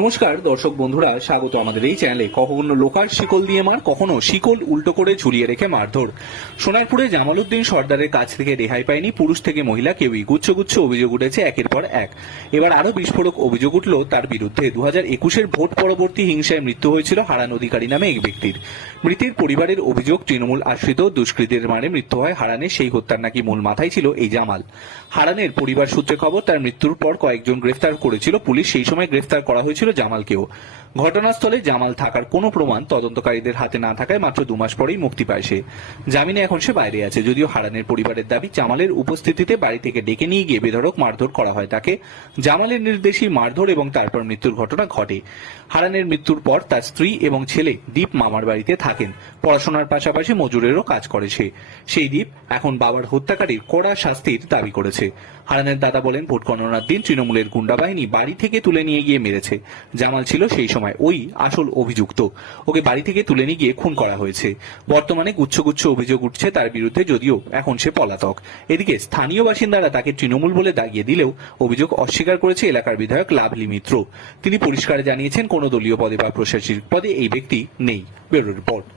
নমস্কার, দর্শক বন্ধুরা, স্বাগত আমাদের এই চ্যানেলে। কখনো লোকাল শিকল দিয়ে মার, কখনো শিকল উল্টো করে ঝুলিয়ে রেখে মারধর। সোনারপুরে জামালউদ্দিন সর্দারের কাছ থেকে রেহাই পায়নি পুরুষ থেকে মহিলা, কেউই। গুচ্ছ গুচ্ছ অভিযোগ উঠেছে একের পর এক। এবার আরও বিস্ফোরক অভিযোগ উঠল তার বিরুদ্ধে। দু হাজার একুশের ভোট পরবর্তী হিংসায় মৃত্যু হয়েছিল হারান অধিকারী নামে এক ব্যক্তির। মৃতের পরিবারের অভিযোগ, তৃণমূল আশ্রিত দুষ্কৃতের মারে মৃত্যু হয় হারানের, সেই হত্যার নাকি মূল মাথায় ছিল এই জামাল। হারানের পরিবার সূত্রে খবর, তার মৃত্যুর পর কয়েকজন গ্রেফতার করেছিল পুলিশ, সেই সময় গ্রেফতার করা হয়েছিল জামালকেও। ঘটনাস্থলে জামাল থাকার কোনো প্রমাণ তদন্তকারীদের হাতে না থাকায় মাত্র দু মাস পরেই মুক্তি পায় সে। জামিনে এখন সে বাইরে আছে, যদিও হারানের পরিবারের দাবি জামালের উপস্থিতিতে বাড়ি থেকে ডেকে নিয়ে গিয়ে বেধড়ক মারধর করা হয় তাকে। জামালের নির্দেশেই মারধর এবং তারপর মৃত্যুর ঘটনা ঘটে। হারানের মৃত্যুর পর তার স্ত্রী এবং ছেলে দীপ মামার বাড়িতে থাকেন। পড়াশোনার পাশাপাশি মজুরেরও কাজ করে সে। সেই দীপ এখন বাবার হত্যাকারীর কড়া শাস্তির দাবি করেছে। হারানের দাদা বলেন ভোট গণনার দিন তৃণমূলের গুন্ডা বাহিনী বাড়ি থেকে তুলে নিয়ে গিয়ে মেরেছে। জামাল ছিল সেই সময় ওই আসল অভিযুক্ত। ওকে বাড়ি থেকে তুলে নিয়ে গিয়ে খুন করা হয়েছে। বর্তমানে গুচ্ছ গুচ্ছ অভিযোগ উঠছে তার বিরুদ্ধে যদিও এখন সে পলাতক। এদিকে স্থানীয় বাসিন্দারা তাকে তৃণমূল বলে দাগিয়ে দিলেও অভিযোগ অস্বীকার করেছে এলাকার বিধায়ক লাভলি মিত্র। তিনি পরিষ্কার জানিয়েছেন, কোনো দলীয় পদে বা প্রশাসনিক পদে এই ব্যক্তি নেই। Bureau report.